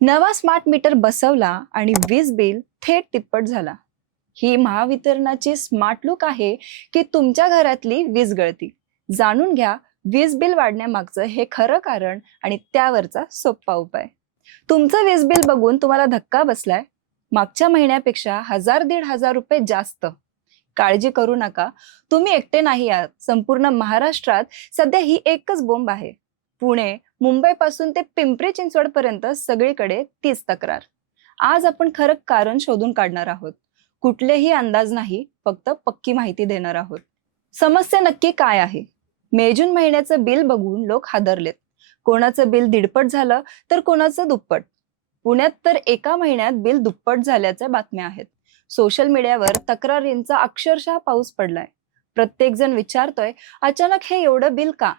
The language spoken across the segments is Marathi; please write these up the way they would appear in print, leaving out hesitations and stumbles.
नवा स्मार्ट मीटर बसवला आणि वीज बिल थेट तिप्पट झाला. ही महावितरणाची स्मार्ट लूक आहे की तुमच्या घरातली वीज गळती? जाणून घ्या वीज बिल वाढण्यामागचं हे खरं कारण आणि त्यावरचा सोपा उपाय. तुमचं वीज बिल बघून तुम्हाला धक्का बसलाय? मागच्या महिन्यापेक्षा 1000-1500 रुपये जास्त? काळजी करू नका, तुम्ही एकटे नाही आहात. संपूर्ण महाराष्ट्रात सध्या ही एकच बोंब आहे. पुणे, मुंबई पासून ते पिंपरी चिंचवड पर्यंत सगळीकडे तीच तक्रार. आज आपण खरं कारण शोधून काढणार आहोत. कुठलेही अंदाज नाही, फक्त पक्की माहिती देणार आहोत. समस्या नक्की काय आहे? मे जून महिन्याचं बिल बघून लोक हादरलेत. कोणाचं बिल दीडपट झालं तर कोणाचं दुप्पट. पुण्यात तर एका महिन्यात बिल दुप्पट झाल्याच्या बातम्या आहेत. सोशल मीडियावर तक्रारींचा अक्षरशः पाऊस पडलाय. प्रत्येक जण विचारतोय, अचानक हे एवढं बिल का?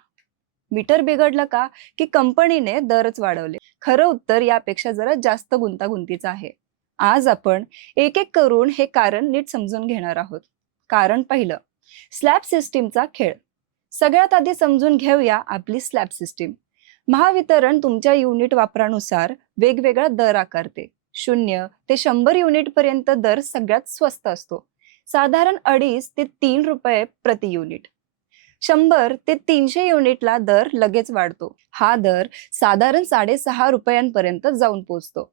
मीटर बिघडलं का की कंपनीने दरच वाढवले? खरं उत्तर यापेक्षा जरा जास्त गुंतागुंतीचं आहे. आज आपण एक एक करून हे कारण नीट समजून घेणार आहोत. कारण पहिलं, स्लॅब सिस्टीमचा खेळ. सगळ्यात आधी समजून घेऊया आपली स्लॅब सिस्टीम. महावितरण तुमच्या युनिट वापरानुसार वेगवेगळा दर आकारते. 0 ते 100 युनिट पर्यंत दर सगळ्यात स्वस्त असतो, साधारण 2.5 ते 3 रुपये प्रति युनिट. 100 ते 300 युनिटला दर लगेच वाढतो. हा दर साधारण 6.5 रुपयांपर्यंत जाऊन पोहोचतो.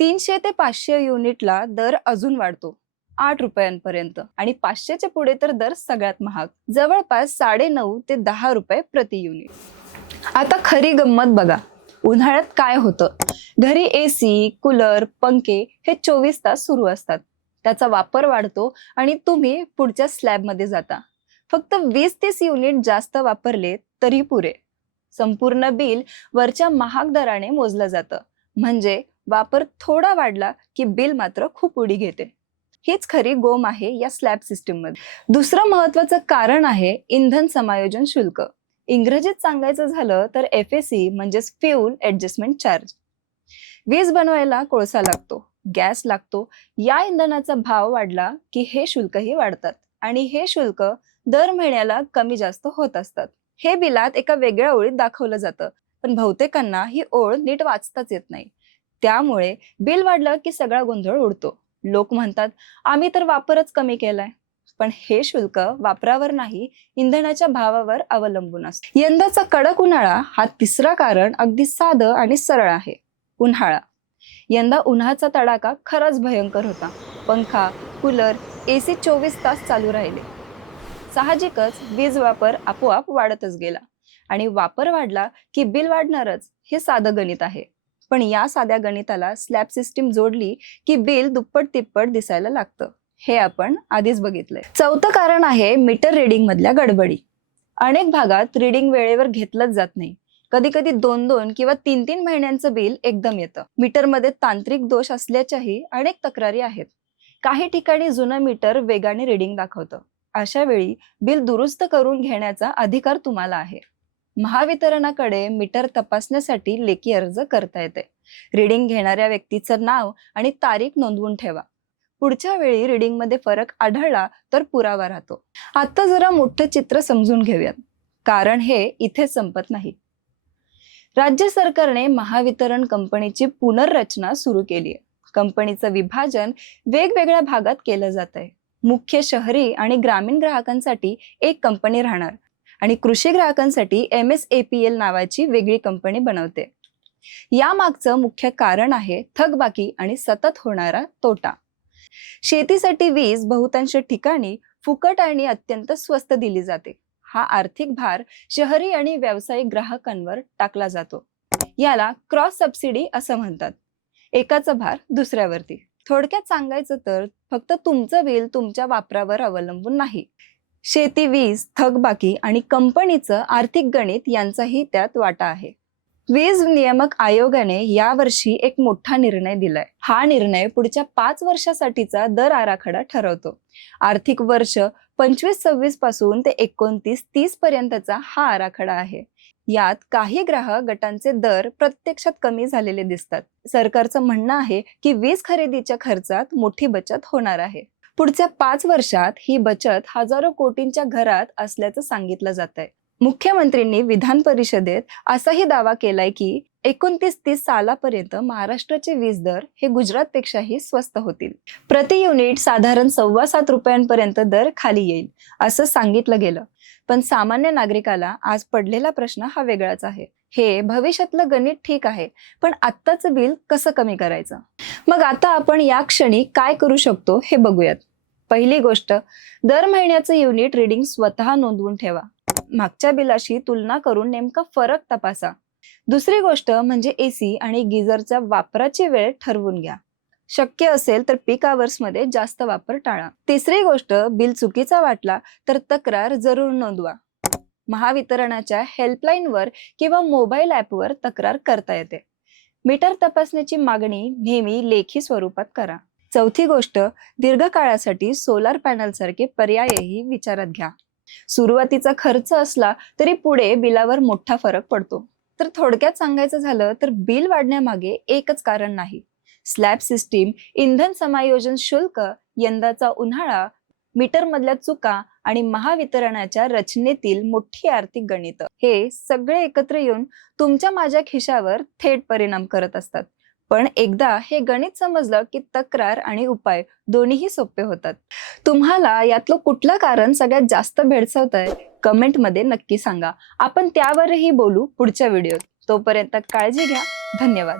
300 ते 500 युनिटला दर अजून वाढतो, 8 रुपयांपर्यंत. आणि 500च्या पुढे तर दर सगळ्यात महाग, जवळपास 9.5 ते 10 रुपये प्रति युनिट. आता खरी गंमत बघा. उन्हाळ्यात काय होतं? घरी एसी, कूलर, पंखे हे 24 तास सुरू असतात. त्याचा वापर वाढतो आणि तुम्ही पुढच्या स्लॅबमध्ये जाता. फक्त 20-30 युनिट जास्त वापरले तरी पुरे. संपूर्ण बिल वरच्या महाग दराने मोजलं जातं. म्हणजे वापर थोडा वाढला की बिल मात्र खूप उडी घेते. हीच खरी गोम आहे या स्लॅब सिस्टीम मध्ये. दुसरं महत्वाचं कारण आहे इंधन समायोजन शुल्क. इंग्रजीत सांगायचं झालं तर FAC म्हणजेच फ्यूल ऍडजस्टमेंट चार्ज. वीज बनवायला कोळसा लागतो, गॅस लागतो. या इंधनाचा भाव वाढला की हे शुल्कही वाढतात आणि हे शुल्क दर महिन्याला कमी जास्त होत असतात. हे बिलात एका वेगळ्या ओळीत दाखवलं जातं, पण बहुतेकांना ही ओळ नीट वाचताच येत नाही. त्यामुळे बिल वाढलं की सगळा गोंधळ उडतो. लोक म्हणतात, आम्ही तर वापरच कमी केलाय. पण हे शुल्क वापरावर नाही, इंधनाच्या भावावर अवलंबून असते. यंदाचा कडक उन्हाळा हा तिसरा कारण अगदी साधं आणि सरळ आहे. उन्हाळा. यंदा उन्हाचा तडाखा खरंच भयंकर होता. पंखा, कूलर, AC 24 तास चालू राहिले. साहजिकच वीज वापर आपोआप वाढतच गेला आणि वापर वाढला की बिल वाढणारच. हे साधं गणित आहे. पण या साध्या गणिताला स्लॅब सिस्टीम जोडली की बिल दुप्पट तिप्पट दिसायला लागतं. हे आपण आधीच बघितलंय. चौथं कारण आहे मीटर रिडिंग मधल्या गडबडी. अनेक भागात रिडिंग वेळेवर घेतलंच जात नाही. कधी कधी 2-2 किंवा 3-3 महिन्यांचं बिल एकदम येतं. मीटरमध्ये तांत्रिक दोष असल्याच्याही अनेक तक्रारी आहेत. काही ठिकाणी जुनं मीटर वेगाने रिडिंग दाखवतं. अशा वेळी बिल दुरुस्त करून घेण्याचा अधिकार तुम्हाला आहे. महावितरणाकडे मीटर तपासण्यासाठी लेखी अर्ज करता येते. रिडिंग घेणाऱ्या व्यक्तीचं नाव आणि तारीख नोंदवून ठेवा. पुढच्या वेळी रिडिंग मध्ये फरक आढळला तर पुरावा राहतो. आता जरा मोठं चित्र समजून घेऊयात. कारण हे इथेच संपत नाही. राज्य सरकारने महावितरण कंपनीची पुनर्रचना सुरू केली आहे. कंपनीचं विभाजन वेगवेगळ्या भागात केलं जात आहे. मुख्य शहरी आणि ग्रामीण ग्राहकांसाठी एक कंपनी राहणार आणि कृषी ग्राहकांसाठी MSAPL नावाची वेगळी कंपनी बनवते. या मागचं मुख्य कारण आहे थकबाकी आणि सतत होणारा तोटा. शेतीसाठी वीज बहुतांश ठिकाणी फुकट आणि अत्यंत स्वस्त दिली जाते. हा आर्थिक भार शहरी आणि व्यावसायिक ग्राहकांवर टाकला जातो. याला क्रॉस सबसिडी असं म्हणतात. एकाचा भार दुसऱ्यावरती. थोडक्यात सांगायचं तर फक्त तुमचं बिल तुमच्या वापरावर अवलंबून नाही. शेती, वीज, थकबाकी आणि कंपनीचं आर्थिक गणित यांचाही त्यात वाटा आहे. वीज नियामक आयोगाने यावर्षी एक मोठा निर्णय दिलाय. हा निर्णय पुढच्या 5 वर्षासाठीचा दर आराखडा ठरवतो. आर्थिक वर्ष 25-26 पासून ते 29-30 पर्यंतचा हा आराखडा आहे. यात काही ग्राहक गटांचे दर प्रत्यक्षात कमी झालेले दिसतात. सरकारचं म्हणणं आहे की वीज खरेदीच्या खर्चात मोठी बचत होणार आहे. पुढच्या 5 वर्षात ही बचत हजारो कोटींच्या घरात असल्याचं सांगितलं जात आहे. मुख्यमंत्र्यांनी विधान परिषदेत असाही दावा केलाय की 29-30 सालापर्यंत महाराष्ट्राचे वीज दर हे गुजरातपेक्षाही स्वस्त होतील. प्रति युनिट साधारण 7.25 रुपयांपर्यंत दर खाली येईल असं सांगितलं गेलं. पण सामान्य नागरिकाला आज पडलेला प्रश्न हा वेगळाच आहे. हे भविष्यातलं गणित ठीक आहे, पण आत्ताचं बिल कसं कमी करायचं? मग आता आपण या क्षणी काय करू शकतो हे बघूयात. पहिली गोष्ट, दर महिन्याचं युनिट रीडिंग स्वतः नोंदवून ठेवा. मागच्या बिलाशी तुलना करून नेमका फरक तपासा. दुसरी गोष्ट म्हणजे एसी आणि गिझरच्या वापराची वेळ ठरवून घ्या. शक्य असेल तर पीक आवर्स मध्ये जास्त वापर टाळा. तिसरी गोष्ट, बिल चुकीचा वाटला तर तक्रार जरूर नोंदवा. महावितरणाच्या हेल्पलाईनवर किंवा मोबाईल ॲपवर तक्रार करता येते. मीटर तपासण्याची मागणी नेहमी लेखी स्वरूपात करा. चौथी गोष्ट, दीर्घकाळासाठी सोलार पॅनल सारखे पर्यायही विचारात घ्या. सुरुवातीचा खर्च असला तरी पुढे बिलावर मोठा फरक पडतो. तर थोडक्यात सांगायचं झालं तर बिल वाढण्यामागे एकच कारण नाही. स्लॅब सिस्टीम, इंधन समायोजन शुल्क, यंदाचा उन्हाळा, मीटर मधल्या चुका आणि महावितरणाच्या रचनेतील मोठी आर्थिक गणितं हे सगळे एकत्र येऊन तुमच्या माझ्या खिशावर थेट परिणाम करत असतात. पण एकदा हे गणित समजलं की तक्रार आणि उपाय दोन्हीही सोपे होतात. तुम्हाला यातलं कुठलं कारण सगळ्यात जास्त भेडसावतंय कमेंटमध्ये नक्की सांगा. आपण त्यावरही बोलू पुढच्या व्हिडिओत. तोपर्यंत काळजी घ्या. धन्यवाद.